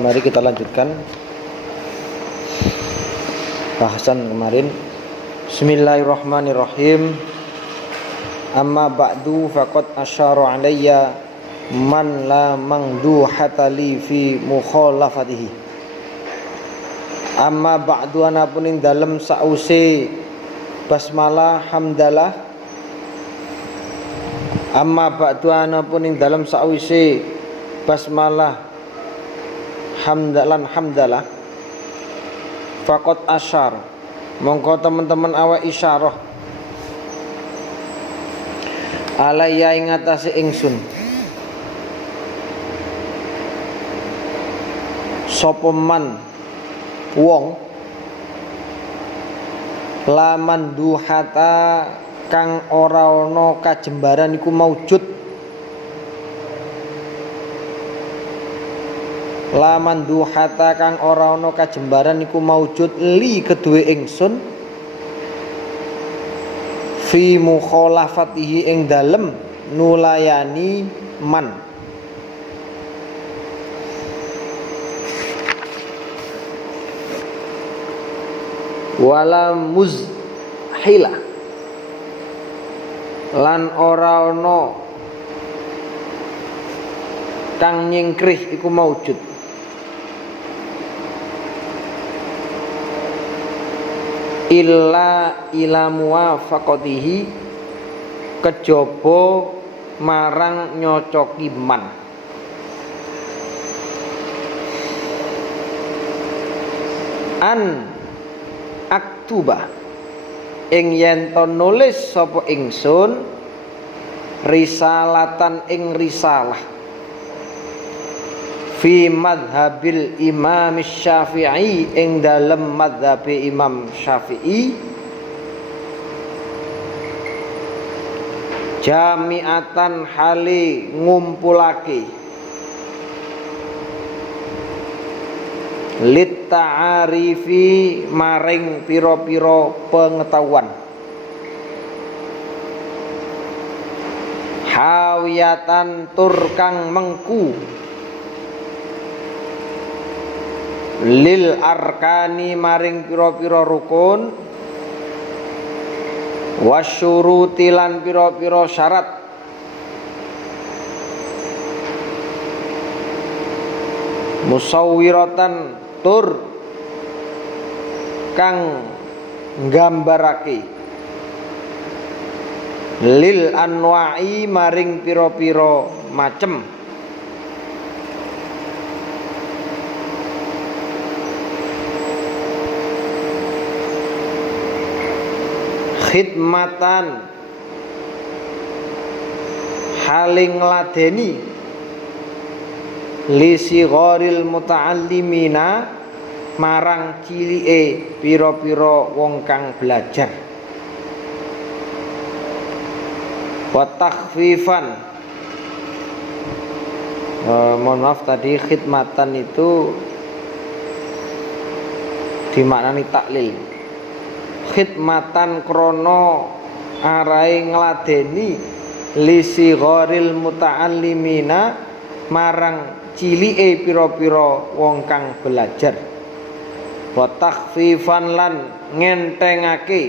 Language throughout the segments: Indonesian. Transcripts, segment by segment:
Mari kita lanjutkan bahasan kemarin. Bismillahirrahmanirrahim. Amma ba'du faqad asyara alayya man la mangduhata li fi mukhalafatihi. Amma ba'du anapun ing dalem sause basmalah hamdalah. Amma ba'du anapun ing dalem sause basmalah hamdalah faqad asyar mongko teman-teman awak isyarah alaya ing atase ingsun sapa man wong laman duhata kang ora ana kajembaran iku maujud laman duhata kang ora ana kajembaran iku maujud li kedue ingsun fi mukhalafatihi ing dalem nulayani man wala muzhila lan ora ana kang nyingkrih iku maujud illa muwafaqatihi kejaba marang nyocoki man an aktuba ing yen to nulis sapa ingsun risalatan ing risalah fi madhabil imam Syafi'i ing dalem madhabe Imam Syafi'i jami'atan hali ngumpulake lit ta'arifi maring pira-pira pengetahuan hawiyatan tur kang mengku lil arkani maring pira-pira rukun wasyuruti lan pira-pira syarat musawwiratan tur kang nggambarake lil anwa'i maring pira-pira macem khidmatan haling ladeni li sigharil muta'allimina marang cilike pira-pira wong kang belajar wa takhfifan mohon maaf tadi khidmatan itu dimaknani taklil khidmatan krono arai ngladeni lisi gharil muta'allimina marang cilike pira-pira wong kang belajar wa takhfifan lan ngentengake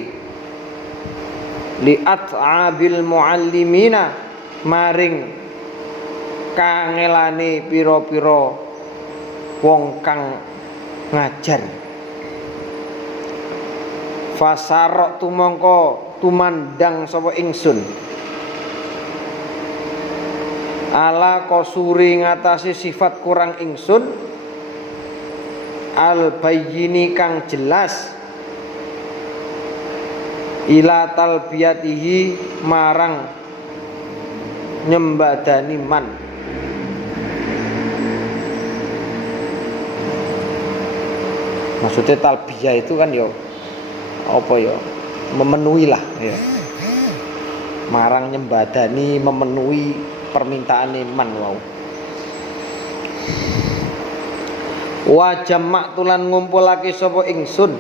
li at'abil muallimina maring kangelane pira-pira wong kang ngajar fasarok tumangka tumandang sapa ingsun ala qasuri ngatasi sifat kurang ingsun al bayyini kang jelas ila talbiyatihi marang nyembadani man maksudnya talbiyah itu kan yo apa ya memenuhi lah ya marang nyembadani memenuhi permintaan man wau Wa jama'tu lan ngumpulake sapa ingsun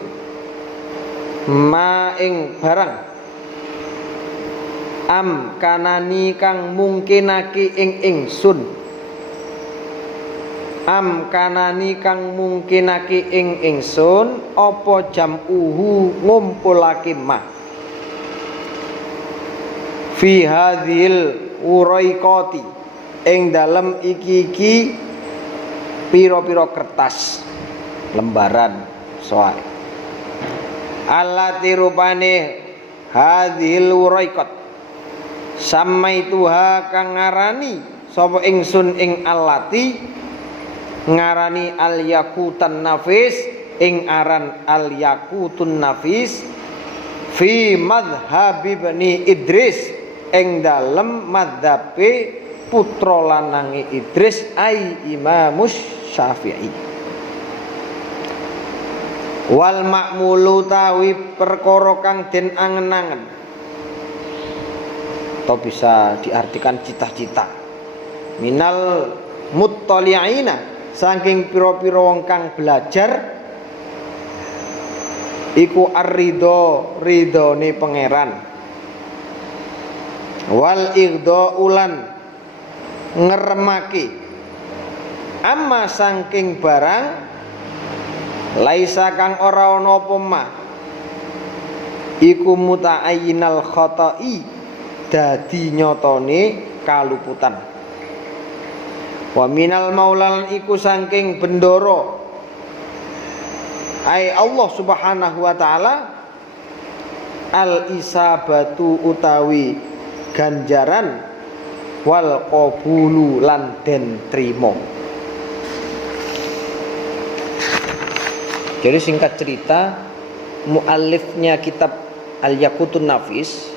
ma ing barang am kanani kang mungkinake ing ingsun am kanani kang mungkinake ing ingsun apa jam'uhu ngumpulake ma fi hadhil uraiqati ing dalem iki piro-piro kertas lembaran soal allati rupane hadhil uraiqat samaituha kang ngarani sapa ingsun ing allati ngarani al yaqutan nafis ing aran al yaqutun nafis fi madhhab Ibni Idris ing dalem madhabe putra lanange Idris ai Imamus Syafi'i. Wal ma'mulu tawi perkara kang den angen-angen atau bisa diartikan cita-cita minal muttali'ina saking pira-pira wong kang belajar iku ar-ridho ridhone pangeran wal ighdha ulan ngeremake amma saking barang laisa kang ora ana apa mah iku muta'ayyinal khata'i dadi nyotone kaluputan wa minal maulal iku saking bendoro ai Allah subhanahu wa ta'ala al isabatu utawi ganjaran wal qabulu lan den trimo. Jadi singkat cerita, muallifnya kitab Al-Yaqutun Nafis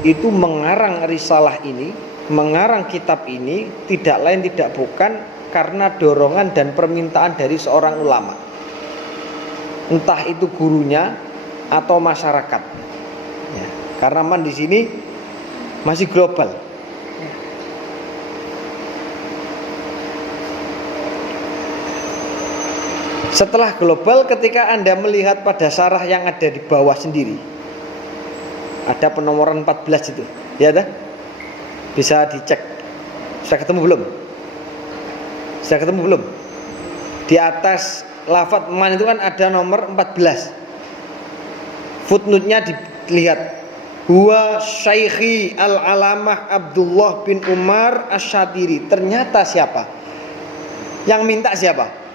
itu mengarang risalah ini, mengarang kitab ini tidak lain tidak bukan karena dorongan dan permintaan dari seorang ulama, entah itu gurunya atau masyarakat. Ya, karena di sini masih global. Setelah global, ketika Anda melihat pada syarah yang ada di bawah sendiri, ada penomoran 14 itu, ya dah? Bisa dicek. Sudah ketemu belum? Sudah ketemu belum? Di atas lafadz man itu kan ada nomor 14. Footnote-nya dilihat. Huwa Syaikhi Al-Alamah Abdullah bin Umar Asy-Syatiri. Ternyata siapa? Yang minta siapa?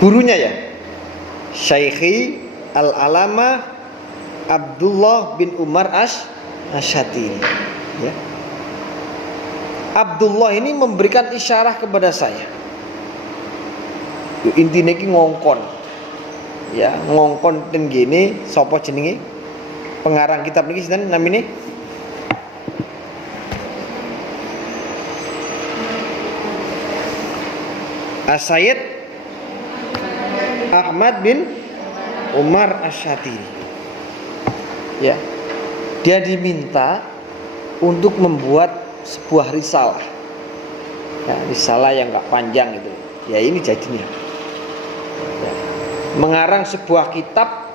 Gurunya ya. Syaikhi Al-Alamah Abdullah bin Umar Asy-Syatiri, ya. Abdullah ini memberikan isyarah kepada saya. Intinya ki ngongkon. Ya, ngongkon ten gini sapa jenenge? Pengarang kitab niki sinten namine? As-Sayyid Ahmad bin Umar Asy-Syatiri. Ya. Dia diminta untuk membuat sebuah risalah. Ya, risalah yang enggak panjang itu. Ya ini jadinya. Ya. Mengarang sebuah kitab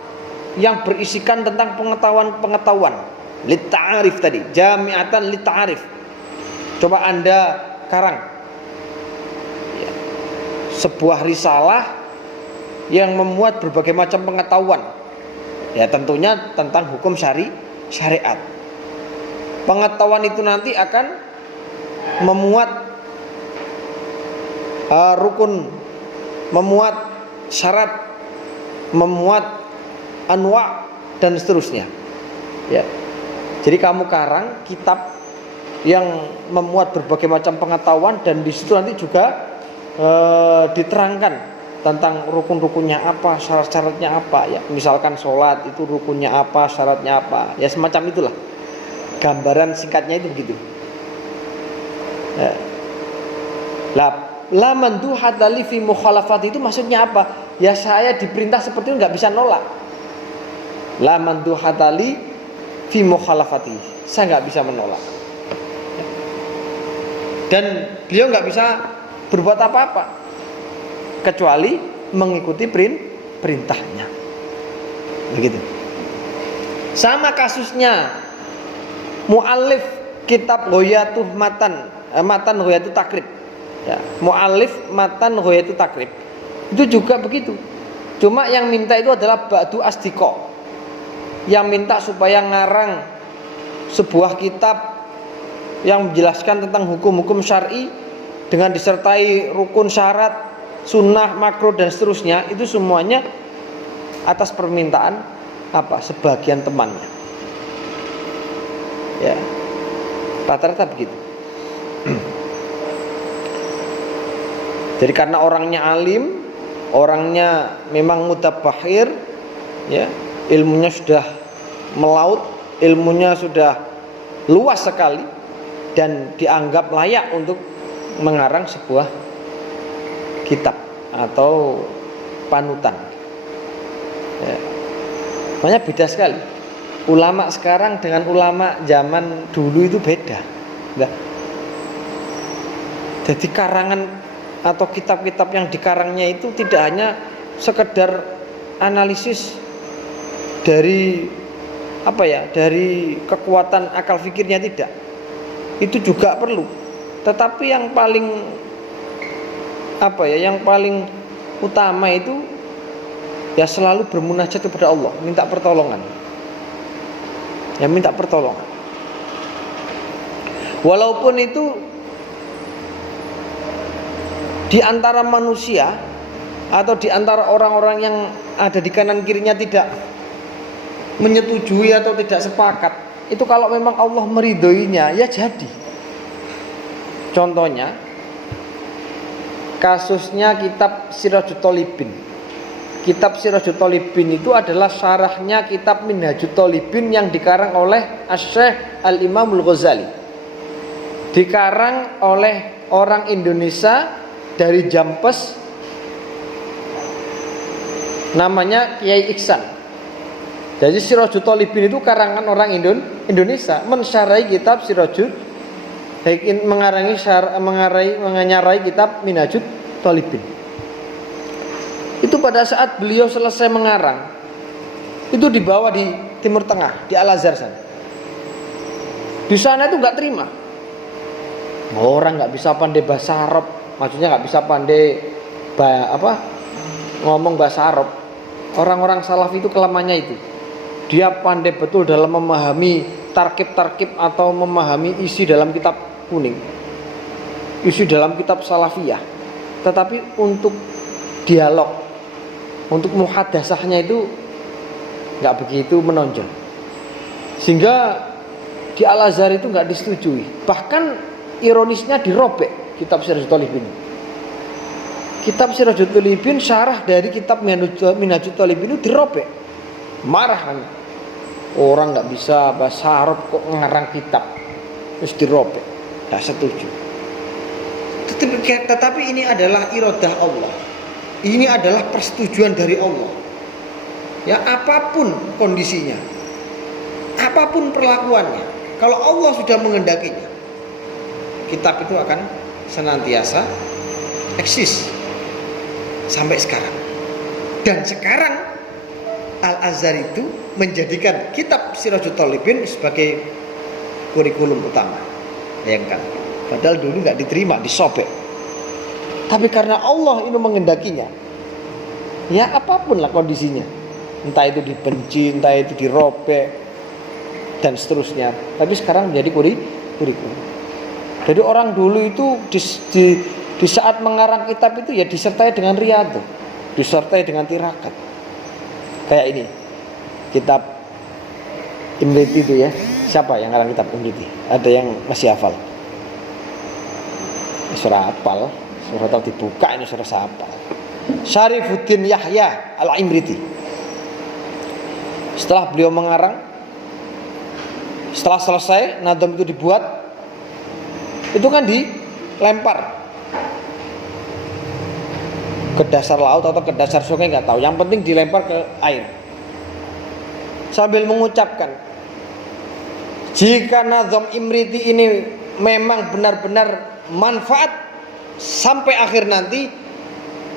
yang berisikan tentang pengetahuan-pengetahuan. Lit-ta'arif tadi, jami'atan lit-ta'arif. Coba Anda karang. Ya. Sebuah risalah yang memuat berbagai macam pengetahuan, ya tentunya tentang hukum syariat. Pengetahuan itu nanti akan memuat rukun, memuat syarat, memuat anwa dan seterusnya. Ya. Jadi kamu karang kitab yang memuat berbagai macam pengetahuan dan di situ nanti juga diterangkan tentang rukun-rukunnya apa, syarat-syaratnya apa, ya misalkan sholat itu rukunnya apa, syaratnya apa, ya semacam itulah. Gambaran singkatnya itu begitu. Ya. La manduhat li fi mukhalafat itu maksudnya apa? Ya saya diperintah seperti itu nggak bisa nolak. La manduhat li fi mukhalafati, saya nggak bisa menolak. Dan beliau nggak bisa berbuat apa-apa kecuali mengikuti perintahnya. Begitu. Sama kasusnya mu'allif kitab Ghoyatuh Matan Ghoyatuh Takrib. Ya, mu'allif Matan Ghoyatuh Takrib. Itu juga begitu. Cuma yang minta itu adalah Ba'du Asdiqo. Yang minta supaya ngarang sebuah kitab yang menjelaskan tentang hukum-hukum syar'i dengan disertai rukun syarat, sunnah, makruh dan seterusnya, itu semuanya atas permintaan sebagian temannya. Ya, rata-rata begitu. Jadi karena orangnya alim, orangnya memang mutabakhir, ya, ilmunya sudah melaut, ilmunya sudah luas sekali, dan dianggap layak untuk mengarang sebuah kitab atau panutan. Ya. Makanya beda sekali. Ulama sekarang dengan ulama zaman dulu itu beda. Nah, jadi karangan atau kitab-kitab yang dikarangnya itu tidak hanya sekedar analisis dari dari kekuatan akal fikirnya, tidak. Itu juga perlu. Tetapi yang paling yang paling utama itu ya selalu bermunajat kepada Allah, minta pertolongan. Ya, minta pertolongan. Walaupun itu di antara manusia atau di antara orang-orang yang ada di kanan kirinya tidak menyetujui atau tidak sepakat, itu kalau memang Allah meridhoinya ya jadi. Contohnya kasusnya kitab Sirajut Thalibin. Kitab Sirajut Thalibin itu adalah syarahnya kitab Minhajut Thalibin yang dikarang oleh Asy-Syaikh Al-Imam Al-Ghazali. Dikarang oleh orang Indonesia dari Jampes, namanya Kiai Iksan. Jadi Sirajut Thalibin itu karangan orang Indonesia mensyarahi kitab Sirajut, menyarai kitab Minhajut Thalibin. Itu pada saat beliau selesai mengarang, itu dibawa di Timur Tengah, di Al-Azhar sana. Di sana itu nggak terima. Orang nggak bisa pandai bahasa Arab, maksudnya nggak bisa pandai ngomong bahasa Arab. Orang-orang salaf itu kelemahannya itu. Dia pandai betul dalam memahami tarkib-tarkib atau memahami isi dalam kitab kuning, isi dalam kitab salafiyah. Tetapi untuk dialog, untuk muhadasahnya itu nggak begitu menonjol. Sehingga di Al-Azhar itu nggak disetujui. Bahkan ironisnya dirobek kitab Sirajut Thalibin. Kitab Sirajut Thalibin syarah dari kitab Minhajut Thalibin itu dirobek. Marah kan. Orang nggak bisa bahasa Arab kok ngarang kitab, terus dirobek. Nggak setuju. Tetapi ini adalah iradah Allah. Ini adalah persetujuan dari Allah. Ya, apapun kondisinya, apapun perlakuannya, kalau Allah sudah menghendakinya, kitab itu akan senantiasa eksis sampai sekarang. Dan sekarang Al-Azhar itu menjadikan kitab Sirajut Thalibin sebagai kurikulum utama. Bayangkan, padahal dulu nggak diterima, disobek. Tapi karena Allah itu menghendakinya, ya apapun lah kondisinya, entah itu dibenci, entah itu dirobek dan seterusnya, tapi sekarang menjadi kurikulum. Jadi orang dulu itu di saat mengarang kitab itu ya disertai dengan riyadhah, disertai dengan tirakat. Kayak ini kitab Imriti itu ya. Siapa yang ngarang kitab Imriti? Ada yang masih hafal? Surah hafal, surah tahu dibuka ini surah hafal. Syarifuddin Yahya Al-Imriti. Setelah beliau mengarang, setelah selesai nadam itu dibuat, itu kan dilempar ke dasar laut atau ke dasar sungai, nggak tahu. Yang penting dilempar ke air sambil mengucapkan, jika nazam Imriti ini memang benar-benar manfaat sampai akhir nanti,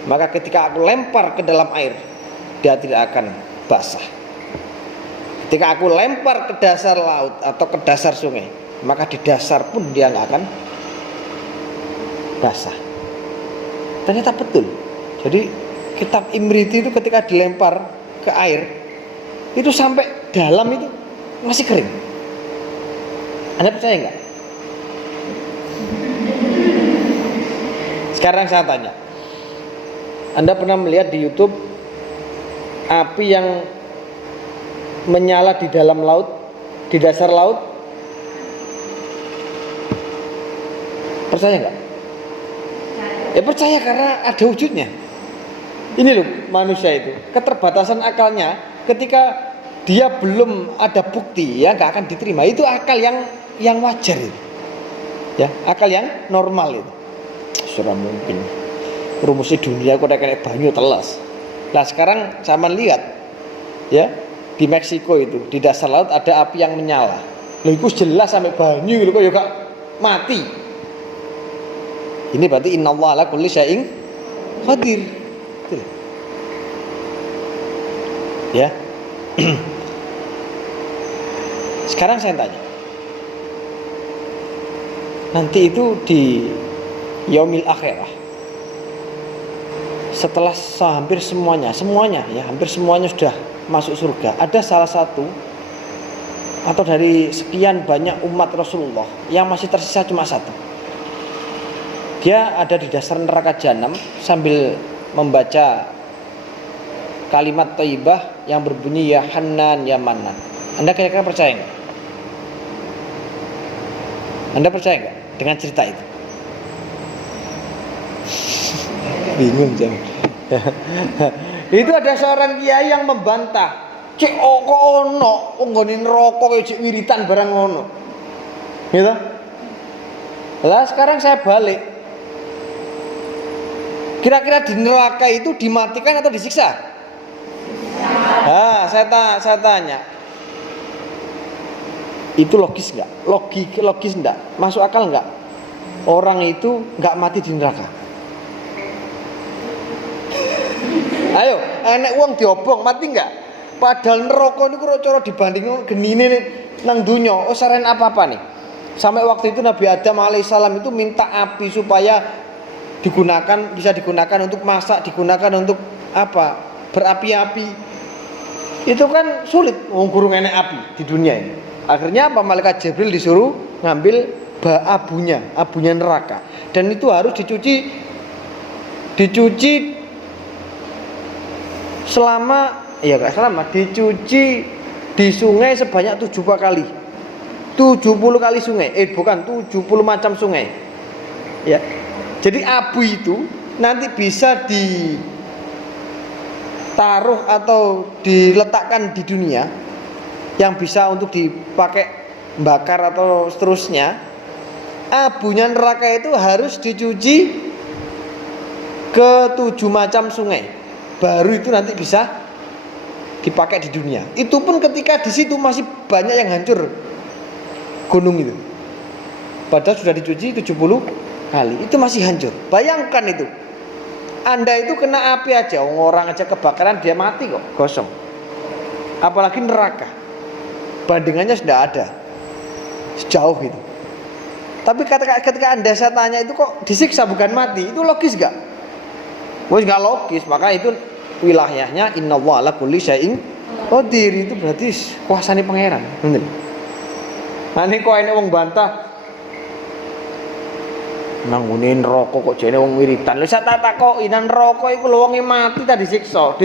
maka ketika aku lempar ke dalam air, dia tidak akan basah. Ketika aku lempar ke dasar laut atau ke dasar sungai, maka di dasar pun dia nggak akan basah. Ternyata betul. Jadi kitab Imriti itu ketika dilempar ke air, itu sampai dalam itu masih kering. Anda percaya nggak? Sekarang saya tanya, Anda pernah melihat di YouTube api yang menyala di dalam laut, di dasar laut? Percaya nggak? Ya percaya, karena ada wujudnya. Ini loh manusia itu, keterbatasan akalnya ketika dia belum ada bukti, ya nggak akan diterima. Itu akal yang wajar itu, ya akal yang normal itu. Sudah mungkin rumusnya dunia kok udah kayak banyu telas. Nah sekarang zaman lihat, ya di Meksiko itu di dasar laut ada api yang menyala. Loh itu jelas sampai banyu gitu kok ya gak mati. Ini berarti innallaha ala kulli syai'in qadir. Ya. Sekarang saya tanya, nanti itu di yaumil akhirah, setelah hampir semuanya ya hampir semuanya sudah masuk surga, ada salah satu atau dari sekian banyak umat Rasulullah yang masih tersisa cuma satu. Dia ada di dasar neraka jahanam sambil membaca kalimat thayyibah yang berbunyi ya Hannan ya Mannan. Anda kira-kira percaya nggak? Anda percaya nggak dengan cerita itu? Bingung jangan. Itu ada seorang kiai yang membantah, cek kok ono nggone neraka kaya cek wiritan barang ono. Gitu. Lah sekarang saya balik. Kira-kira di neraka itu dimatikan atau disiksa? Saya tanya. Itu logis enggak? Logis enggak? Masuk akal enggak? Orang itu enggak mati di neraka. Ayo, enek wong diobong mati enggak? Padahal neraka niku cara dibanding genine nang donya, saren apa-apa nih. Sampai waktu itu Nabi Adam alaihissalam itu minta api supaya bisa digunakan untuk masak, digunakan untuk apa? Berapi-api. Itu kan sulit wong gurung enek api di dunia ini. Akhirnya apa? Malaikat Jibril disuruh ngambil abunya neraka. Dan itu harus dicuci dicuci di sungai sebanyak 70 kali. 70 kali sungai. Bukan 70 macam sungai. Ya. Jadi abu itu nanti bisa ditaruh atau diletakkan di dunia yang bisa untuk dipakai bakar atau seterusnya. Abunya neraka itu harus dicuci ke 7 macam sungai. Baru itu nanti bisa dipakai di dunia. Itu pun ketika di situ masih banyak yang hancur gunung itu. Padahal sudah dicuci 70 kali, itu masih hancur. Bayangkan itu. Anda itu kena api aja, orang aja kebakaran dia mati kok, gosong. Apalagi neraka. Bandingannya sudah ada. Sejauh itu. Tapi ketika Anda saya tanya itu kok disiksa bukan mati, itu logis gak? Wes gak logis, maka itu wilayahnya innallaha ala kulli syai'in qadir, itu berarti kuasane pangeran. Bener. Nah ini kok ini wong bantah nanggunin rokok kok jane wong wiritan. Lha sak tak takoki nang neraka iku lho wonge mati ta disiksa.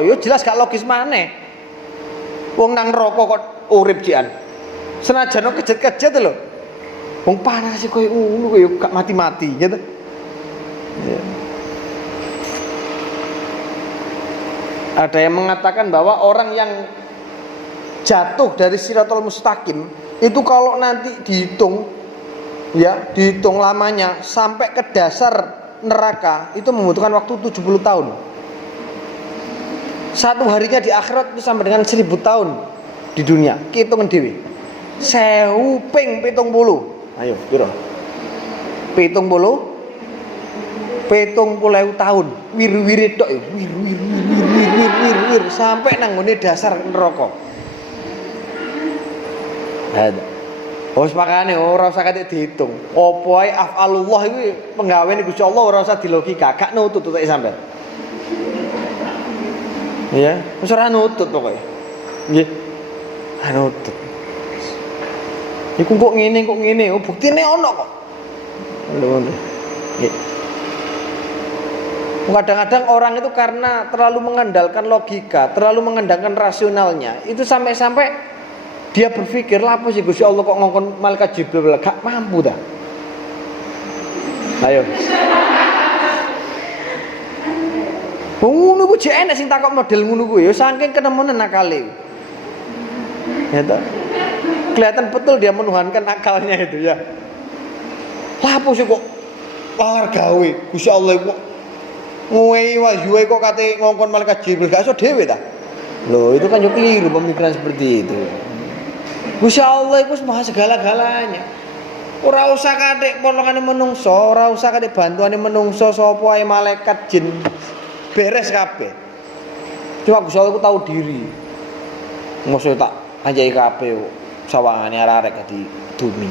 Yo jelas gak logis maneh. Wong nang neraka kok urip jian. Senajan kejet-kejet lho. Wong panas sih koyo ngono koyo gak mati-mati gitu. Ya. Ada yang mengatakan bahwa orang yang jatuh dari Shirathul Mustaqim itu kalau nanti dihitung lamanya sampai ke dasar neraka itu membutuhkan waktu 70 tahun. Satu harinya di akhirat itu sampai dengan 1000 tahun di dunia. Hitungan dewe. 1000 ping 70. Ayo, piro? Petong puluh tahun wir tok ya, wir sampai nang ngene dasar neraka. Wis makane ora usah kate dihitung. Apa ae afalullah iku penggaweane Gusti Allah ora usah dilogika, gak nutut tutuk sampean. Ya, wis ora nutut pokoke. Nggih. Nutut. Iku kok ngene, oh buktine ono kok. Lho. Nggih. Kadang-kadang orang itu karena terlalu mengandalkan logika, terlalu mengandalkan rasionalnya, itu sampai-sampai dia berpikir, lapo sih Gusti Allah kok ngongkon malaikat Jibril, gak mampu dah. Ayo. Ngono ku jek enek sing takok model ngono ku ya, saking kenemunan akale. Ya toh. Kelihatan betul dia menuhankan akalnya itu ya. Lapo sih kok lar gawe Gusti Allah kok nguwehi wahyuhe kok kate ngongkon malaikat Jibril, gak iso dhewe ta? Loh, itu kan yo keliru pemikiran seperti itu. Gusti Allah iku maha segala-galanya. Ora usah kate polongane menungso, ora usah kate bantuane menungso sapa ae malaikat jin. Beres kabeh. Cuma Gusti Allah iku tahu diri. Mosok tak anjai kabeh sawangane arek-arek di dumi.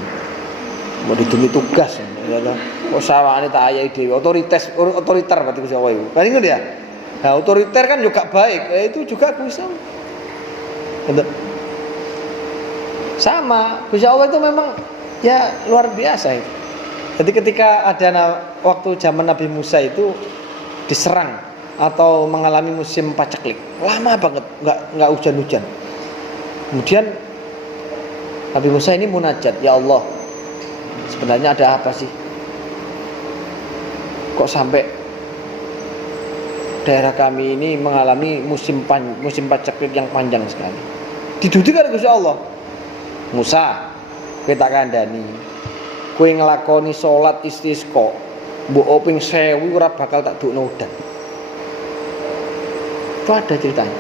Mau didumi tugas ya toh. Kok sawangane tak ayahi dhewe, otoriter berarti Gusti Allah iku. Kan ngono ya. Nah, otoriter kan juga baik, itu juga Gusti Allah. Sama, Gusti Allah itu memang ya luar biasa itu. Jadi ketika ada waktu zaman Nabi Musa itu diserang atau mengalami musim paceklik, lama banget nggak hujan-hujan. Kemudian Nabi Musa ini munajat, ya Allah, sebenarnya ada apa sih? Kok sampai daerah kami ini mengalami musim paceklik yang panjang sekali? Diduduki oleh Gusti Allah. Musa, kowe tak kandhani. Kowe nglakoni salat istisqa, mbok ping 1000 ora bakal tak dukno udan. Itu ada ceritanya.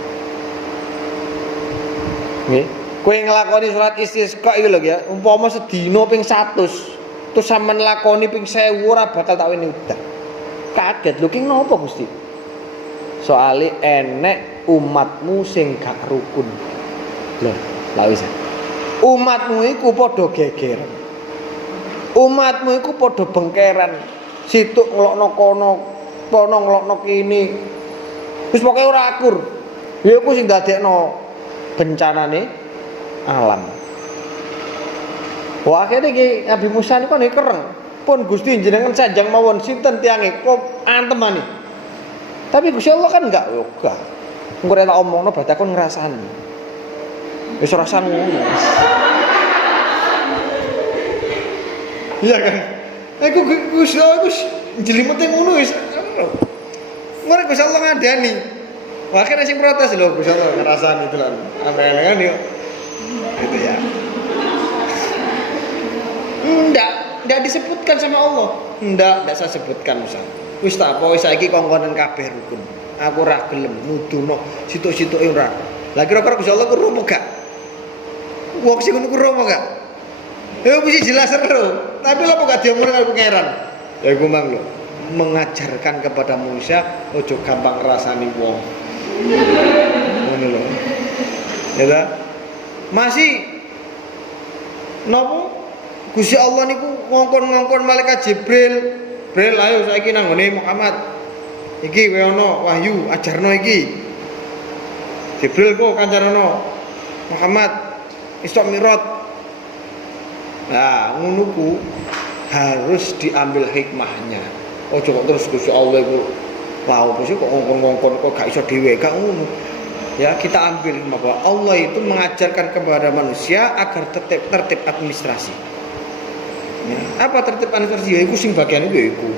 Nggih. Kowe nglakoni salat istisqa iki lho ya, umpama sedina ping 100, terus sampean lakoni ping 1000 ora bakal tak weni udan. Kaget lho ki ngopo Gusti? Soale enek umatmu sing gak rukun. Lho, lha wis. Umatmu iku padha geger. Umatmu iku padha bengkeran. Situk nglokno kono, kono nglokno kene. Wis pokoke ora akur. Ya iku sing dadekno bencanane alam. Wah akhirnya ki Nabi Musa niku nek kereng. Pun Gusti jenengan sanjang mawon sinten tiange kok antemane. Tapi Gusti Allah kan enggak. Engko rek tak omongno berarti aku ngrasani. Wis rasane ngono. Iya kan? Aku Gusti Allah iku jlimete ngono wis. Ngene Gusti Allah ngandani. Wah kan sing protes lho Gusti Allah ngrasani itu lan. Amel-amelan yo. Gitu ya. Enggak disebutkan sama Allah. Enggak saya sebutkan Musa. Wis tak apa wis saiki kongkonan kabeh rukun. Aku ora gelem nuduno situk-situke ora. Lah kira-kira Gusti Allah ku romo gak? Wong sing ngono ku romo gak? Ya mesti jelas ero. Tapi lha kok gak diomongno karo pangeran. Ya iku mang lho, mengajarkan kepada manusia ojo gampang ngrasani wong. Ngono lho. Ya ta? Masih napa? Gusti Allah niku ngongkon-ngongkon malaikat Jibril. Jibril ayo saiki nang ngene Muhammad. Iki kowe ana wahyu ajarno iki. Jibril kok kancarono Muhammad Isra Mi'raj. Nah, ngono ku harus diambil hikmahnya. Ojo kok terus Gusti Allah iku lha opo sih kok ngongkon-ngongkon kok gak iso dhewe gak ngono. Ya, kita ambil bahwa Allah itu mengajarkan kepada manusia agar tertib administrasi. Ya, apa tertib administrasi? Ya iku sing bagian iku ya iku.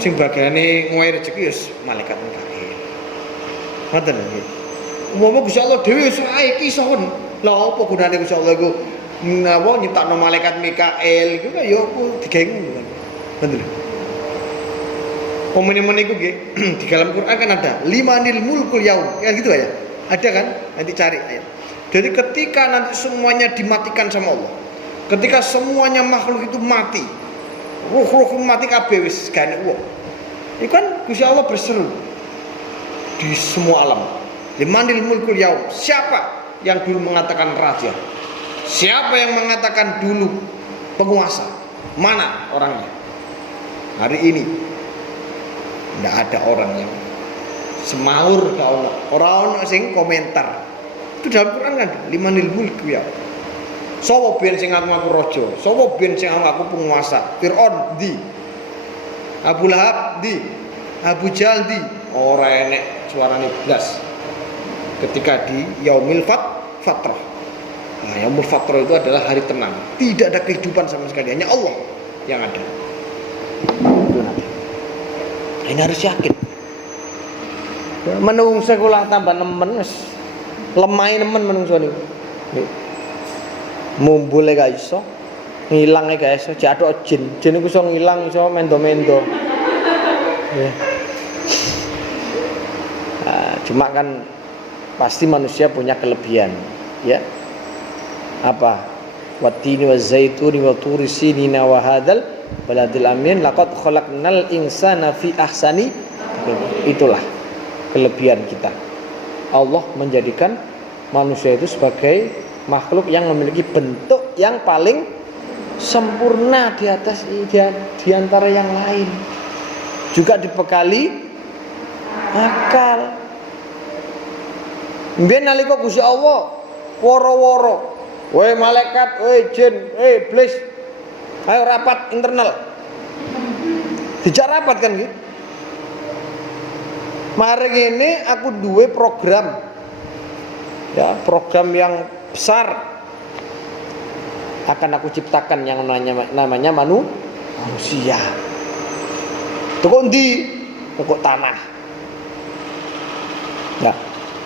Sing bagiane ngowahi rezeki ya malaikat Mikail. Ngoten nggih. Umpama Gusti Allah dhewe sae iki sawon. Lah apa gunane Gusti Allah iku napa nyiptakno malaikat Mikail iku ya aku digawe ngono. Bener. Komen-komen iku nggih di dalam Quran kan ada limanil mulkul yaum. Ya gitu ya. Ada kan? Nanti cari ayat. Jadi ketika nanti semuanya dimatikan sama Allah. Ketika semuanya makhluk itu mati. Ruh mati kabeh wis gane wong. Iku kan Gusti Allah berseru di semua alam. Limanil mulkul yaum. Siapa yang dulu mengatakan raja? Siapa yang mengatakan dulu penguasa? Mana orangnya? Hari ini tidak ada orang yang semaur kau orang sing komentar. Itu dalam Quran kan limanil mulku ya. Sopo ben sing ngaku raja, sopo ben sing ngaku penguasa. Fir'aun di, Abu Lahab di, Abu Jahal di. Ora enek suarane blas. Ketika di Yaumil Fatrah. Nah, Yaumul Fatrah itu adalah hari tenang. Tidak ada kehidupan sama sekali, hanya Allah yang ada. Ini harus yakin. Menungso kula tambah nemen wis lemah nemen menungso niku. Mumbule gak iso, ngilange gak iso, jatuh jin. Jin iku iso ngilang, iso mendo-mendo. Ya. Nah, cuma kan pasti manusia punya kelebihan, ya. Apa? Wattini wazaituni wa turi sinina wa hadzal baladil amin laqad khalaqnal insana fi ahsani. Itulah kelebihan kita. Allah menjadikan manusia itu sebagai makhluk yang memiliki bentuk yang paling sempurna di atas di antara yang lain. Juga dibekali akal. Mbiyen nalika Gusti Allah woro-woro, "Woi malaikat, woi jin, iblis, ayo rapat internal." Dijak rapat kan gitu. Mari ini aku duwe program. Ya, program yang besar akan aku ciptakan yang namanya manusia. Tukuk ndi? Tukuk tanah. Ya.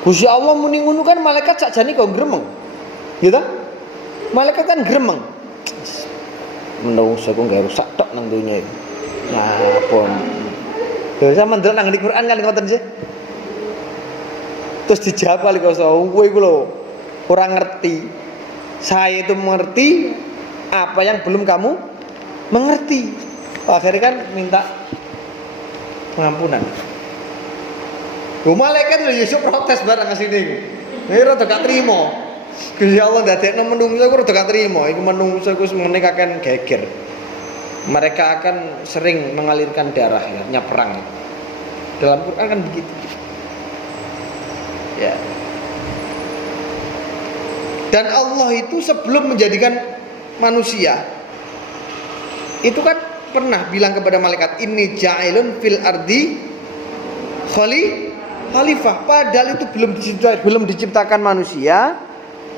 Gusti Allah muni ngono kan malaikat sakjane kok gremeng. Gitu? Malaikat kan gremeng. Menungso kok gak rusak tok nang dunya iki. Ya pun. Lha sampeyan ndelok nang di Quran kan ngoten sih. Terus dijawab kali kok kowe iku lho ora ngerti. Saya itu mengerti apa yang belum kamu mengerti. Akhirnya kan minta pengampunan. Malaikat lho Yusuf protes barang kesini. Ini rada gak trimo. Gusti Allah ndadekno menungso iku rada gak trimo. Iku menungso iku semene kaken geger. Mereka akan sering mengalirkan darah ya, nyaprang. Dalam Quran kan begitu. Ya. Dan Allah itu sebelum menjadikan manusia itu kan pernah bilang kepada malaikat, "Inni ja'ilun fil ardi khalifah." Padahal itu belum diciptakan manusia,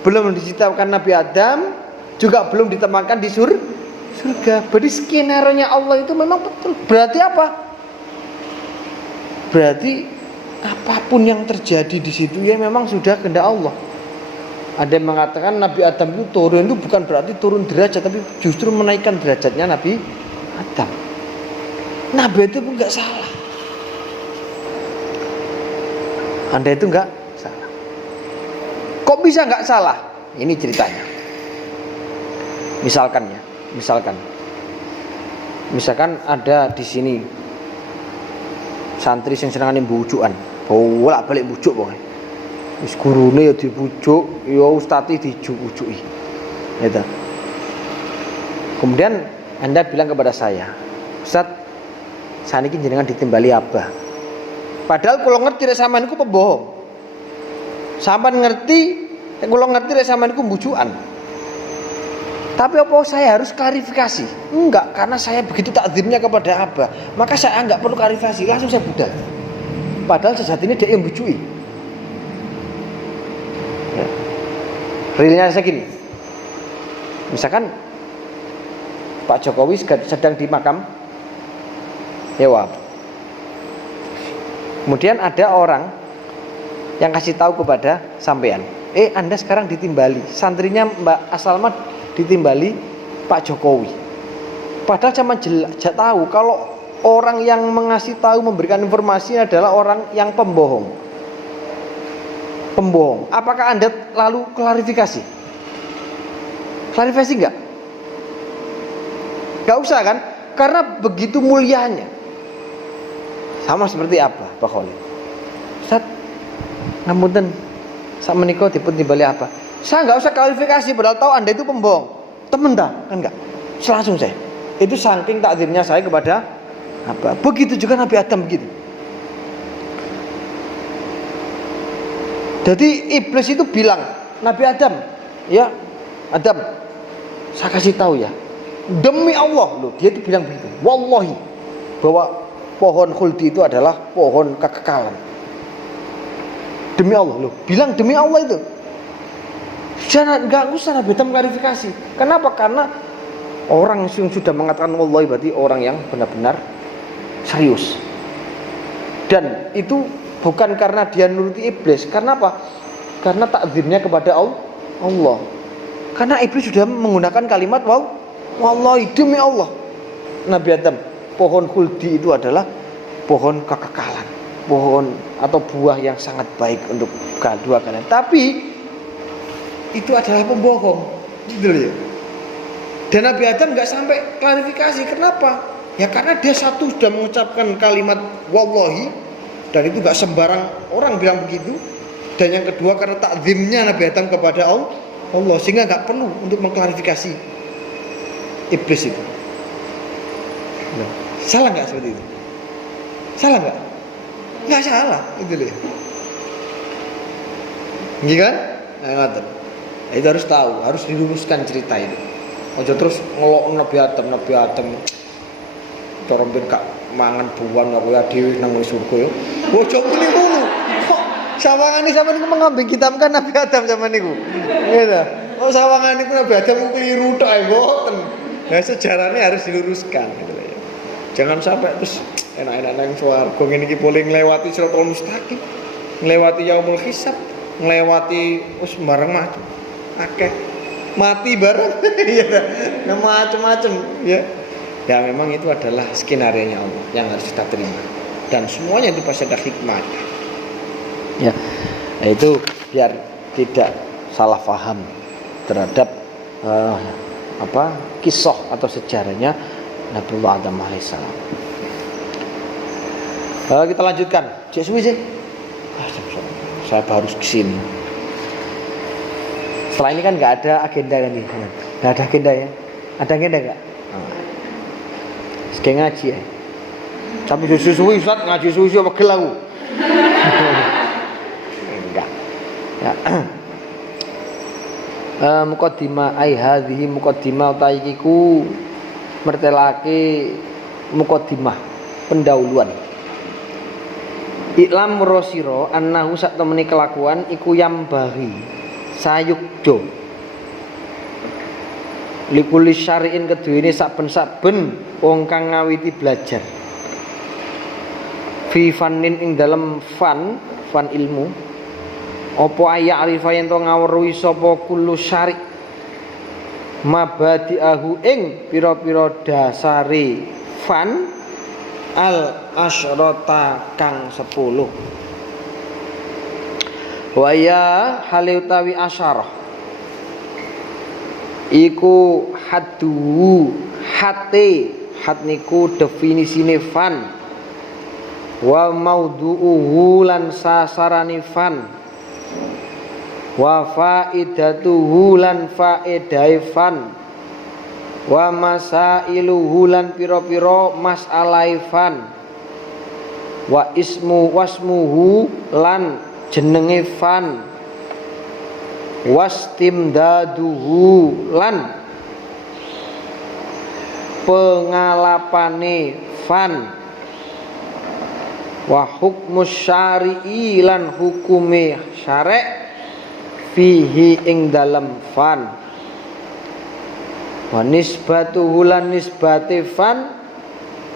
belum diciptakan Nabi Adam, juga belum ditempatkan di surga. Berarti skenario-nya Allah itu memang betul. Berarti apa? Berarti apapun yang terjadi di situ ya memang sudah kehendak Allah. Ada yang mengatakan Nabi Adam itu turun itu bukan berarti turun derajat, tapi justru menaikkan derajatnya Nabi Adam. Nabi itu pun nggak salah. Anda itu nggak salah. Kok bisa nggak salah? Ini ceritanya. Misalkan ada di sini santri yang senengane bujukan, bolak-balik bujuk pokoknya. Wis gurune ya dibujuk, ya ustati dibujuki. Gitu. Kemudian Anda bilang kepada saya, "Ustaz, saniki jenengan ditimbali abah." Padahal kalau ngerti rek sampean iku pembohong. Sampean ngerti, kalau ngerti rek sampean iku bujukan. Tapi apa saya harus klarifikasi? Enggak, karena saya begitu takzimnya kepada abah, maka saya enggak perlu klarifikasi, langsung saya budal. Padahal sejatinya dia yang bujui. Ya. Realnya segini. Misalkan Pak Jokowi sedang di makam hewan. Kemudian ada orang yang kasih tahu kepada sampean, Anda sekarang ditimbali, santrinya Mbak Asalma ditimbali Pak Jokowi. Padahal cuma tahu kalau orang yang mengasih tahu, memberikan informasi adalah orang yang pembohong. Apakah Anda lalu klarifikasi? Klarifikasi enggak? Enggak usah kan? Karena begitu mulianya. Sama seperti apa Pak Khalid? Ustaz, ngapunten sak menika dipun timbali apa? Saya nggak usah klarifikasi padahal tahu Anda itu pembohong. Temen dah, kan enggak? Langsung saya. Itu saking takdirnya saya kepada apa? Begitu juga Nabi Adam begitu. Jadi iblis itu bilang, Nabi Adam, ya Adam, saya kasih tahu ya, demi Allah loh, dia itu bilang begitu, wallahi, bahwa pohon khuldi itu adalah pohon kekekalan. Demi Allah loh, bilang demi Allah itu. Jangan, nggak usah Nabi Adam klarifikasi. Kenapa? Karena orang yang sudah mengatakan wallahi berarti orang yang benar-benar serius. Dan itu bukan karena dia nuruti iblis. Karena apa? Karena takzimnya kepada Allah. Karena iblis sudah menggunakan kalimat wallahi, demi Allah. Nabi Adam, pohon khuldi itu adalah pohon kekekalan, pohon atau buah yang sangat baik untuk kedua kalian. Tapi itu adalah pembohong, gitu ya. Dan Nabi Adam nggak sampai klarifikasi. Kenapa? Ya karena dia satu sudah mengucapkan kalimat wallahi, dan itu gak sembarang orang bilang begitu. Dan yang kedua karena takzimnya Nabi Adam kepada Allah, sehingga gak perlu untuk mengklarifikasi iblis itu. Nah, salah gak seperti itu? Salah gak? Gak salah, itu loh. Iya kan? Nah, itu harus tahu, harus diluruskan cerita itu. Ojo terus ngelok Nabi Adam coromben kak mangan buwan aku ya dhewe nang surga ya. Ojo muni ngono. Kok sawangane sampean niku mengambil kitabkan Nabi Adam zaman niku. Gitu. Oh sawangane niku Nabi Adam keliru tok ae mboten. Nah sejarahnya harus diluruskan gitu ya. Jangan sampai terus enak-enak nang swarga ngene iki boleh nglewati siratal mustaqim, nglewati yaumul hisab, nglewati wis bareng mati. Akeh mati bareng ya. Nah macam-macam ya. Ya memang itu adalah skenario-nya Allah yang harus kita terima. Dan semuanya itu pasti ada hikmahnya. Ya, itu biar tidak salah paham terhadap kisah atau sejarahnya Nabiullah Adam alaihissalam. Kita lanjutkan. Cek suwi sih. Saya baru kesini. Setelah ini kan nggak ada agenda kan nih? Nggak ada agenda ya? Ada agenda nggak? Sekali ngaji ya. Tapi suwi Ustaz ngaji suwi pegel aku. Enggak. Ya. Muqaddimah ai hadhihi muqaddimah utaiki mertelake muqaddimah pendahuluan. Iklam rosiro annahu sak temene kelakuan iku yambahi sayukjo likuli syari'in keduwene saben-saben wong kang ngawiti belajar fi fannin ing dalem fan ilmu apa aya arifa yen to ngawruhi sapa kullu syari' mabadi'ahu ing pira-pira dasare fan al asyrata kang 10 wa ya haliutawi asyarah iku haddu hate hat niku definisine fan wa maudhu'uhu lan sasarane fan wa faidatuhu lan faedahe fan wa masailuhu lan pira-pira masalahe fan wa wasmuhu lan jenenge fan wastimdaduhu lan pengalapane fan wa hukmus syari'i lan hukume syarek fihi ing dalem fan wa nisbatuhu lan nisbate fan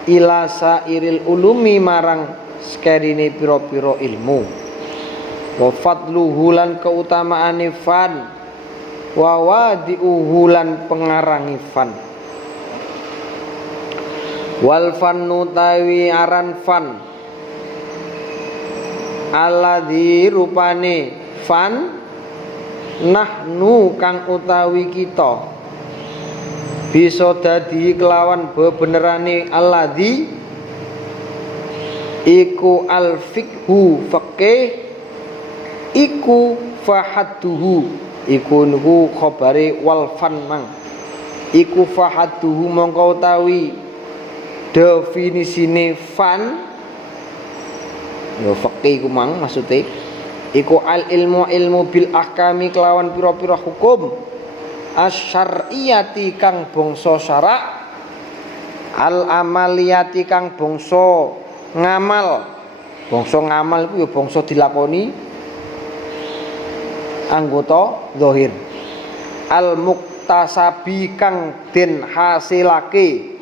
ila sairil ulumi marang sekerine pira-pira ilmu wa fadluhu lan keutamaane fan wa wadi'uhu lan pengarangi fan wal fannu tawi aran fan alladzi rupane fan nahnu kang utawi kita bisa dadi kelawan bebenerane alladzi iku al fiqhu faqih iku fahadduhu iku niku khabare wal fan mang iku fahadduhu mongko utawi definisine fan ya faqih ku mang maksude iku al ilmu bil ahkami kelawan pira-pira hukum asyariyati kang bangsa syarak al amaliyati kang bangsa ngamal iku ya bangsa dilakoni anggota zahir al muktasabi kang den hasilake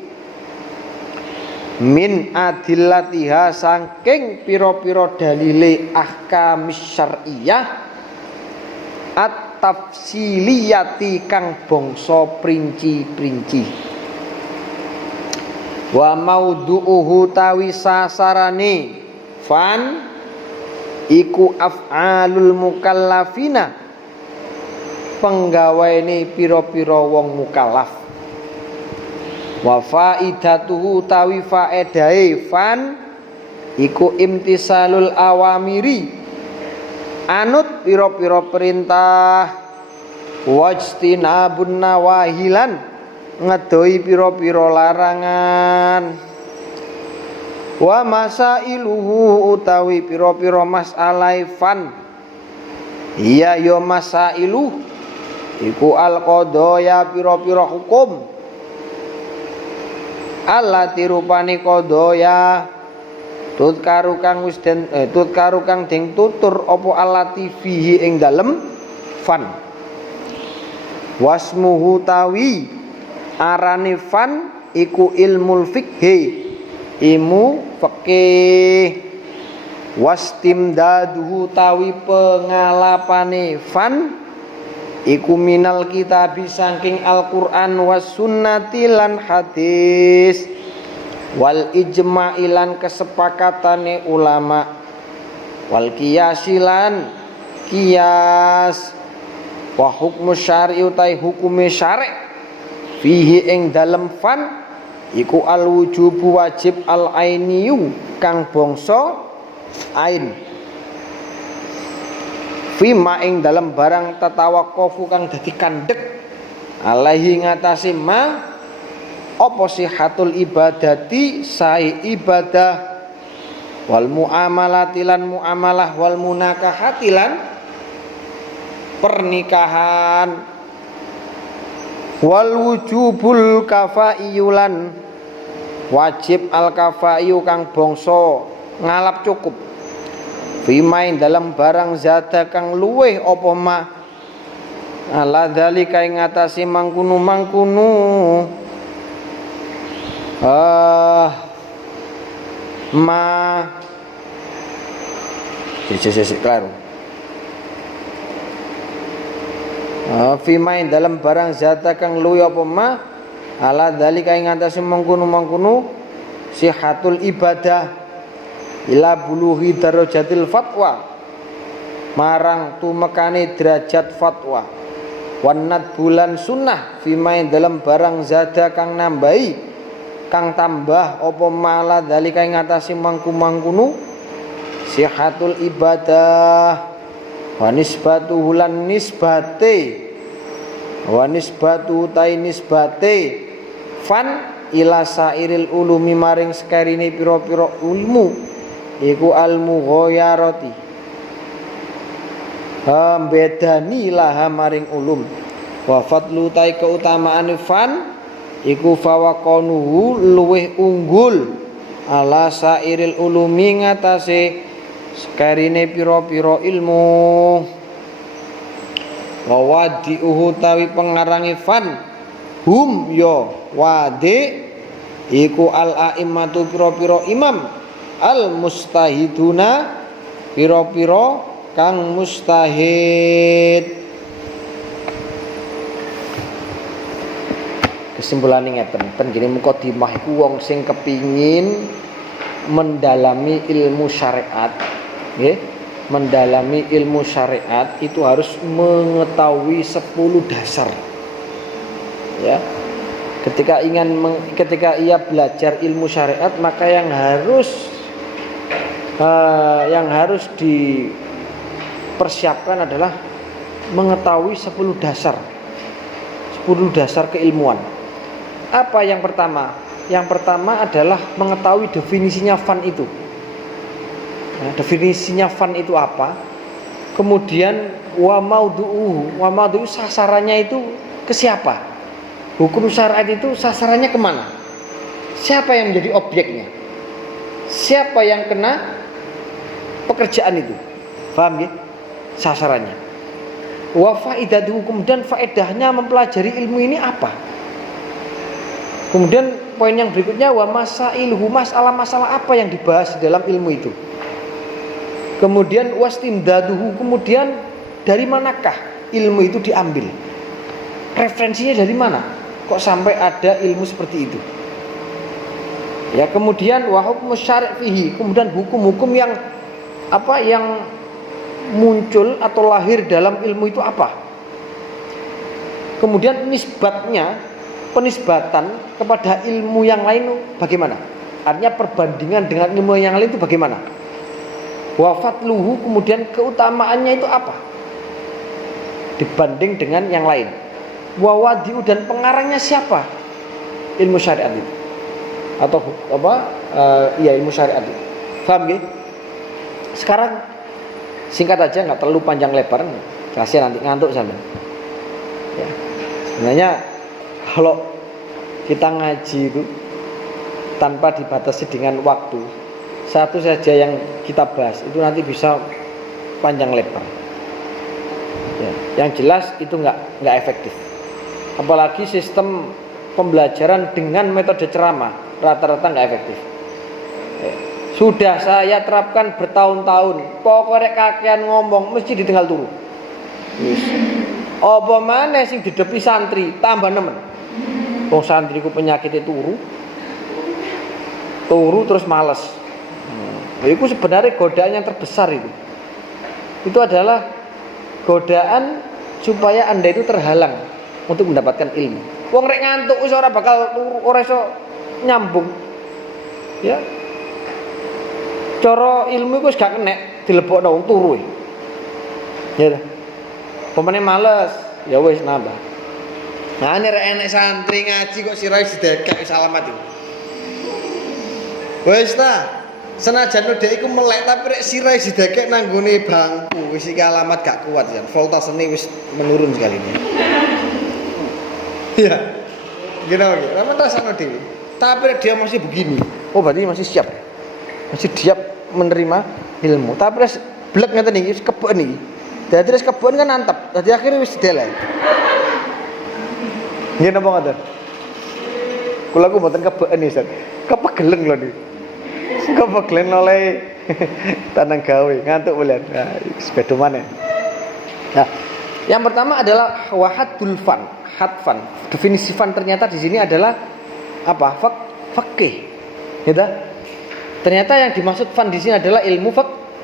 min adillatiha saking pira-pira dalile ahkamis syar'iyah at-tafsiliyati kang bangsa princi-princi wa maudhu'uhu tawi sasarane fan iku af'alul mukallafina penggawaene pira-pira wong mukallaf wa faidatuhu tawi faedahe fan iku imtisalul awamiri anut pira-pira perintah wajtinabun nawahilan ngedoi pira-pira larangan wa masailuhu utawi pira-pira masalah fan iya ya masailuh iku al qadaya pira-pira hukum allati rupane qadaya tutkaru kang wis den tutkaru kang ding tutur apa allati fihi ing dalem fan wasmuhu tawi arane fan iku ilmul fiqhi ilmu fikih wastimdaduhu tawi pengalapane fan iku minal kitabi saking Al-Qur'an was sunnati lan hadis wal ijma'i lan kesepakatane ulama wal qiyasilan qiyas wa hukmu syar'i utai hukume syari' fihi ing dalem fan iku al wujubu wajib al ainiyu kang bangsa ain fima ing dalam barang tatawakofu kang dadi kandhek alaihi ngatasi ma apa sihatul ibadati sae ibadah wal muamalati lan muamalah wal munakahati lan pernikahan wal wujubul kafaiyulan wajib al kafaiyu kang bangsa ngalap cukup fimain dalam barang zada kang luweh apa ma ala dzalika ing ngatasi mangkunu ma sik karo fimain dalam barang zada kang luweh apa ma ala dzalika ing ngatasi mangkunu sihatul ibadah ila buluhi darajatil fatwa marang tumekane derajat fatwa wanat bulan sunnah fimain dalam barang zada kang nambahi kang tambah apa mala dalika ing ngatasi mangku-mangkunu sihatul ibadah wa nisbatu lan nisbate wa nisbatu tai nisbate fan ila sairil ulumi maring sekarine pira-pira ilmu iku almu ghayarati bedani laha maring ulum wa fadlu tai keutamaan fan iku fawaqanuhu luweh unggul ala sairil ulumi ngatasé sekarine pira-pira ilmu wa wadiuhu tawi pengarange fan hum yo wadi iku al a'immatu pira-pira imam al mustahiduna pira-pira kang mustahid. Kesimpulan ngeten ten gini mukadimah iku wong sing kepingin mendalami ilmu syariat nggih mendalami ilmu syariat itu harus mengetahui 10 dasar ya Ketika ia belajar ilmu syariat, maka yang harus dipersiapkan adalah mengetahui 10 dasar keilmuan. Apa yang pertama? Yang pertama adalah mengetahui definisinya fan itu. Nah, definisinya fan itu apa? Kemudian wa maudhu'u sasarannya itu ke siapa? Hukum syariat itu sasarannya kemana? Siapa yang menjadi objeknya? Siapa yang kena pekerjaan itu? Paham ya? Sasarannya. Wa faidatuhu, kemudian faedahnya mempelajari ilmu ini apa? Kemudian poin yang berikutnya wa masailuhu, masalah apa yang dibahas di dalam ilmu itu. Kemudian wastimdaduhu, kemudian dari manakah ilmu itu diambil? Referensinya dari mana? Kok sampai ada ilmu seperti itu? Ya, kemudian wa hukmus syari' fihi, kemudian hukum-hukum yang muncul atau lahir dalam ilmu itu apa? Kemudian penisbatan kepada ilmu yang lain bagaimana? Artinya perbandingan dengan ilmu yang lain itu bagaimana? Wa fatluhu, kemudian keutamaannya itu apa dibanding dengan yang lain? Wa wadi'u, dan pengarangnya siapa ilmu syariat itu? Atau ilmu syariat itu. Paham gak? Sekarang singkat aja, nggak terlalu panjang lebar, kasihan nanti ngantuk sampean. Ya. Sebenarnya kalau kita ngaji itu tanpa dibatasi dengan waktu, satu saja yang kita bahas itu nanti bisa panjang lebar. Ya. Yang jelas itu nggak efektif. Apalagi sistem pembelajaran dengan metode ceramah rata-rata nggak efektif. Ya. Sudah saya terapkan bertahun-tahun. Pokoknya kakean ngomong mesti ditinggal turu. Yes. Apa maneh sing didepi santri tambah nemen. Wong santriku penyakitnya turu terus males. Itu sebenarnya godaan yang terbesar itu. Itu adalah godaan supaya Anda itu terhalang untuk mendapatkan ilmu. Wong rek ngantuk wis ora bakal turu, ora iso nyambung. Ya. Cara ilmu iku wis gak kenek dilebokno wong turu. Ya. Pemene males, ya wis nambah. Nah, nek enek santri ngaji kok sirahe didekek wis alamat iku. Wis ta, senajan dhek iku melek tapi rek sirahe didekek nang gone bangku, wis iki alamat gak kuat ya. Voltasene wis menurun sekali ini. Iya. Gini, memang rasanya dewi. Tapi dia masih begini. Oh, berarti masih siap. Masih siap menerima ilmu. Tapi res blek ngeten iki kebon iki. Dadi terus kebon kan antep. Dadi akhirnya wis delek. Nggih napa ngoten? Kula ku mboten kebon iki, Ustaz. Kepegelen lho niki. Kepegelen oleh tanang gawe, ngantuk bulan. Nah, sepeda maneh. Nah, yang pertama adalah wahadul fan, hadfan. Definisi fan ternyata di sini adalah apa? Fikih. Gitu? Ternyata yang dimaksud fan di sini adalah ilmu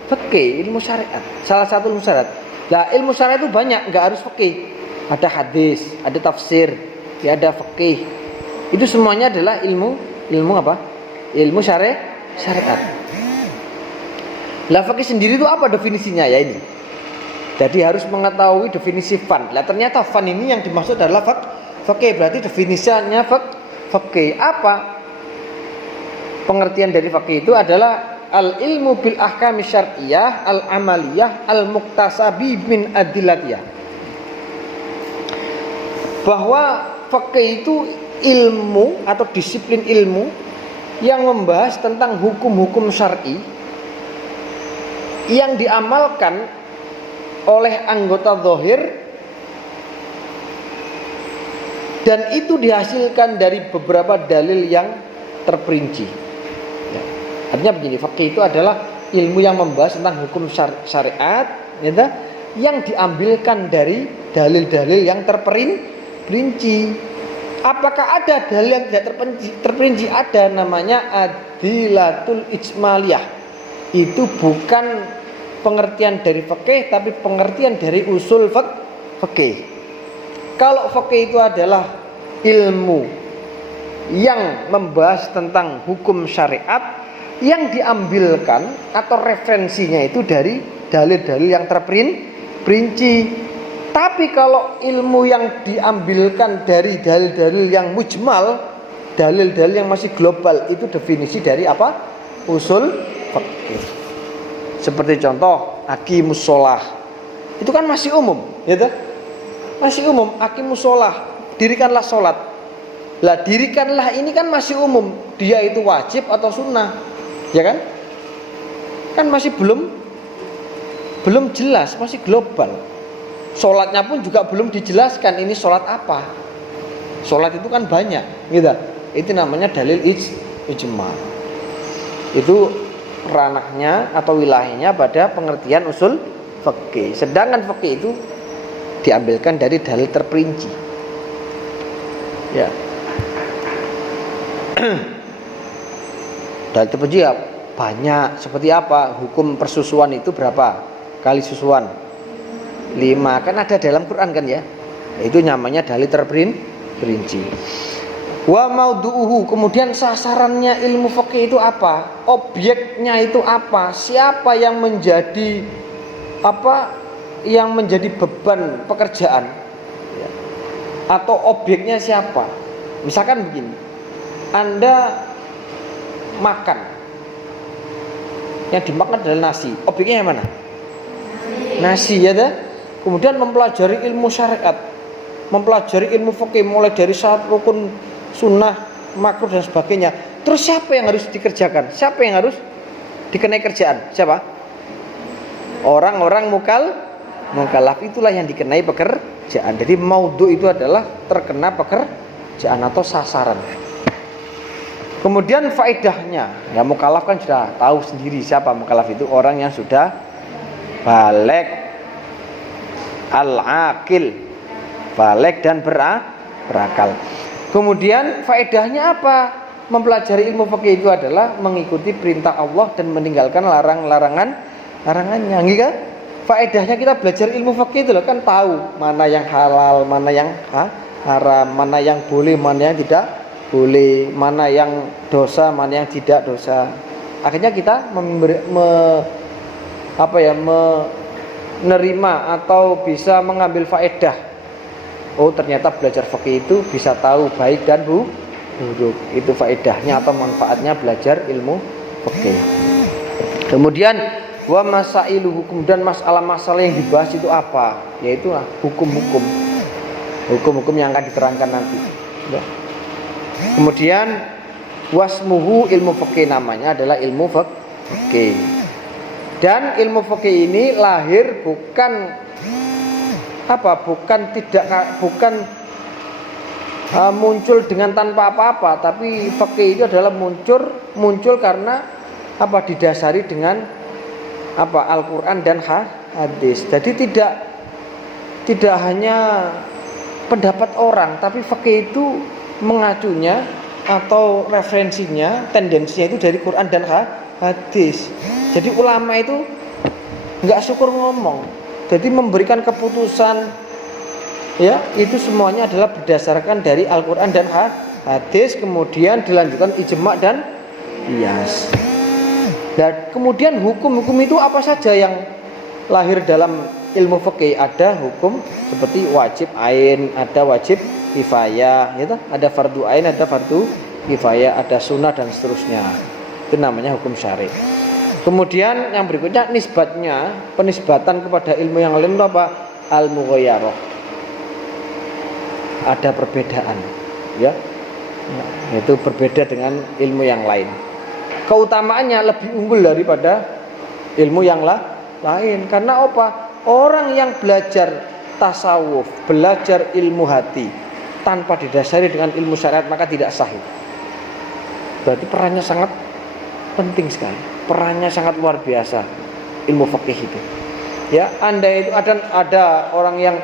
fikih, ilmu syariat. Salah satu ilmu syariat. Nah, ilmu syariat itu banyak, enggak harus fikih. Ada hadis, ada tafsir, ya ada fikih. Itu semuanya adalah ilmu apa? Ilmu syariat. Lah fikih sendiri itu apa definisinya ya ini? Jadi harus mengetahui definisi fan. Lah ternyata fan ini yang dimaksud adalah fikih, berarti definisinya fikih. Apa pengertian dari fikih itu adalah al ilmu bil ahkami syar'iyyah al amaliyah al muktasabi min adillatiyah. Bahwa fikih itu ilmu atau disiplin ilmu yang membahas tentang hukum-hukum syar'i yang diamalkan oleh anggota zahir dan itu dihasilkan dari beberapa dalil yang terperinci. Ya. Artinya begini, fikih itu adalah ilmu yang membahas tentang hukum syariat, ya, yang diambilkan dari dalil-dalil yang terperinci. Apakah ada dalil yang tidak terperinci? Ada, namanya adilatul ijmaliyah. Itu bukan pengertian dari fikih, tapi pengertian dari usul fikih. Kalau fikih itu adalah ilmu yang membahas tentang hukum syariat yang diambilkan atau referensinya itu dari dalil-dalil yang terperinci. Tapi kalau ilmu yang diambilkan dari dalil-dalil yang mujmal, dalil-dalil yang masih global, itu definisi dari apa? Usul fikih. Seperti contoh aqimus sholah, itu kan masih umum, gitu? Masih umum, aqimus sholah, dirikanlah sholat. Lah dirikanlah ini kan masih umum, dia itu wajib atau sunnah, ya kan? Kan masih belum jelas, masih global. Sholatnya pun juga belum dijelaskan ini sholat apa. Sholat itu kan banyak, gitu. Itu namanya dalil ijma. Itu ranahnya atau wilayahnya pada pengertian usul fikih. Sedangkan fikih itu diambilkan dari dalil terperinci. Ya. Dalil terperinci ya banyak. Seperti apa? Hukum persusuan itu berapa kali susuan? 5. Kan ada dalam Quran kan ya. Itu namanya dalil terperinci. Wa maudu'uhu, kemudian sasarannya ilmu fikih itu apa? Objeknya itu apa? Siapa yang menjadi beban pekerjaan? Ya. Atau objeknya siapa? Misalkan begini, Anda makan, yang dimakan adalah nasi. Objeknya yang mana? Nasi, ya dah. Kemudian mempelajari ilmu syariat, mempelajari ilmu fikih mulai dari syarat, rukun, sunnah, makruh dan sebagainya. Terus siapa yang harus dikerjakan? Siapa yang harus dikenai kerjaan? Siapa? Orang-orang mukallaf, itulah yang dikenai pekerjaan. Jadi maudhu itu adalah terkena pekerjaan atau sasaran. Kemudian faedahnya, ya mukallaf kan sudah tahu sendiri siapa mukallaf itu, orang yang sudah baligh, al-aqil, baligh dan berakal. Kemudian faedahnya apa? Mempelajari ilmu fikih itu adalah mengikuti perintah Allah dan meninggalkan larangannya, gitu kan? Faedahnya kita belajar ilmu fikih itu loh, kan tahu mana yang halal, mana yang haram, mana yang boleh, mana yang tidak boleh, mana yang dosa, mana yang tidak dosa. Akhirnya kita menerima atau bisa mengambil faedah. Oh, ternyata belajar fikih itu bisa tahu baik dan buruk. Itu faedahnya atau manfaatnya belajar ilmu fikih. Kemudian wa masailuhu, kemudian masalah-masalah yang dibahas itu apa? Yaitu hukum-hukum yang akan diterangkan nanti. Ya. Kemudian wasmuhu, ilmu fikih namanya adalah ilmu fikih. Dan ilmu fikih ini lahir bukan muncul dengan tanpa apa-apa, tapi fikih itu adalah muncul karena didasari dengan Al-Qur'an dan hadis. Jadi tidak hanya pendapat orang, tapi fikih itu mengacunya atau referensinya, tendensinya itu dari Quran dan hadis. Jadi ulama itu nggak syukur ngomong, jadi memberikan keputusan, ya itu semuanya adalah berdasarkan dari Al-Quran dan hadis, kemudian dilanjutkan ijma dan qiyas. Dan kemudian hukum-hukum itu apa saja yang lahir dalam ilmu fikih? Ada hukum seperti wajib ain, ada wajib kifayah, gitu. Ada fardu ain, ada fardu kifayah, ada sunnah dan seterusnya. Itu namanya hukum syar'i. Kemudian yang berikutnya nisbatnya, penisbatan kepada ilmu yang lain itu apa? Al-mughayyarah. Ada perbedaan, ya. Itu berbeda dengan ilmu yang lain. Keutamaannya lebih unggul daripada ilmu yang lain. Karena apa? Orang yang belajar tasawuf, belajar ilmu hati tanpa didasari dengan ilmu syariat maka tidak sahih. Berarti perannya sangat penting sekali. Perannya sangat luar biasa ilmu fikih itu. Ya, Anda itu ada orang yang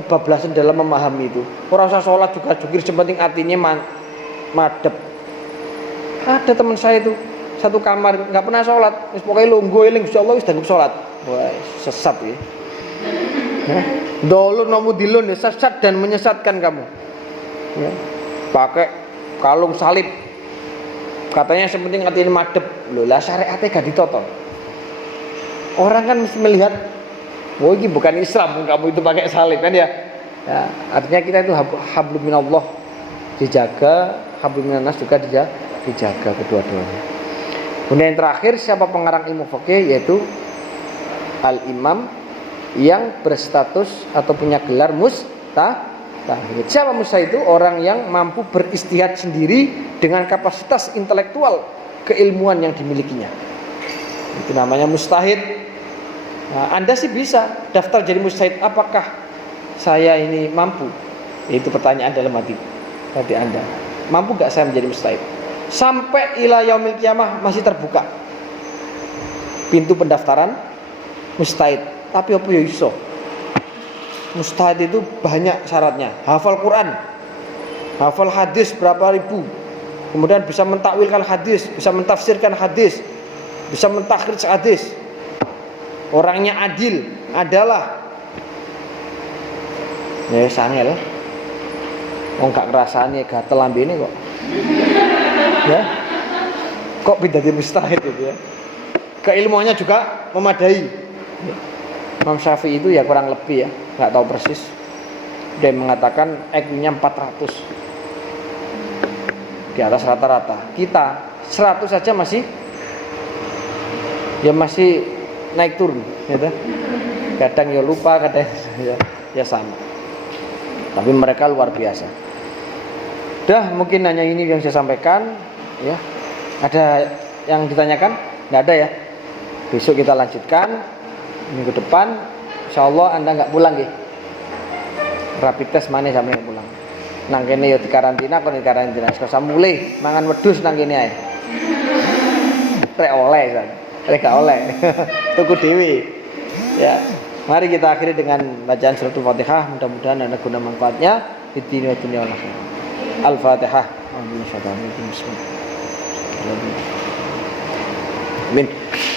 kebablasan dalam memahami itu. Orang usah sholat juga jukir, sepenting hatinya madep. Ada teman saya itu satu kamar nggak pernah sholat, pokoknya longgo eling insyaallah wis danggup sholat. Wah, sesat ya. Dolun nomu dilun ya, sesat dan menyesatkan kamu. Ya. Pakai kalung salib. Katanya sepenting hati ini madep. Loh lah syariatnya gak ditoto. Orang kan mesti melihat, oh ini bukan Islam, kamu itu pakai salib kan ya. Ya, artinya kita itu hablum minallah dijaga, hablum minannas juga dijaga kedua-duanya. Kemudian yang terakhir, siapa pengarang ilmu fikih, yaitu al-imam yang berstatus atau punya gelar mujtahid. Siapa mujtahid? Itu orang yang mampu beristihad sendiri dengan kapasitas intelektual keilmuan yang dimilikinya. Itu namanya mujtahid. Nah, Anda sih bisa daftar jadi mujtahid. Apakah saya ini mampu? Itu pertanyaan dalam hati Anda. Mampu gak saya menjadi mujtahid? Sampai ila yaumil qiyamah masih terbuka pintu pendaftaran mujtahid. Tapi apa ya iso? Mujtahid itu banyak syaratnya. Hafal Quran, hafal hadis berapa ribu, kemudian bisa mentakwilkan hadis, bisa mentafsirkan hadis, bisa mentakhrij hadis. Orangnya adil, adalah. Ya sangel. Wong gak ngrasani gatel lambene kok. Ya. Kok pindah jadi mujtahid gitu ya. Keilmuannya juga memadai. Imam Syafi'i itu ya kurang lebih ya, nggak tahu persis. Dia mengatakan IQ-nya 400. Di atas rata-rata. Kita 100 saja masih naik turun gitu. Kadang ya lupa, kadang ya sama. Tapi mereka luar biasa. Udah, mungkin hanya ini yang saya sampaikan ya. Ada yang ditanyakan? Nggak ada ya. Besok kita lanjutkan minggu depan. Insyaallah Anda nggak pulang nggih. Rapid test mana sampai nggak pulang. Nang kene ya di karantina, kon di karantina. Seksa mulai mangan wedhus nang kene ae. Rek oleh kan. Rek gak oleh. Tuku dhewe. Ya. Mari kita akhiri dengan bacaan suratul Fatihah. Mudah-mudahan ada guna manfaatnya di dunia wal akhirat. Al-Fatihah. Amin.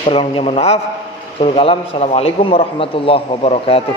Pertanyaan mohon maaf. Assalamualaikum warahmatullahi wabarakatuh.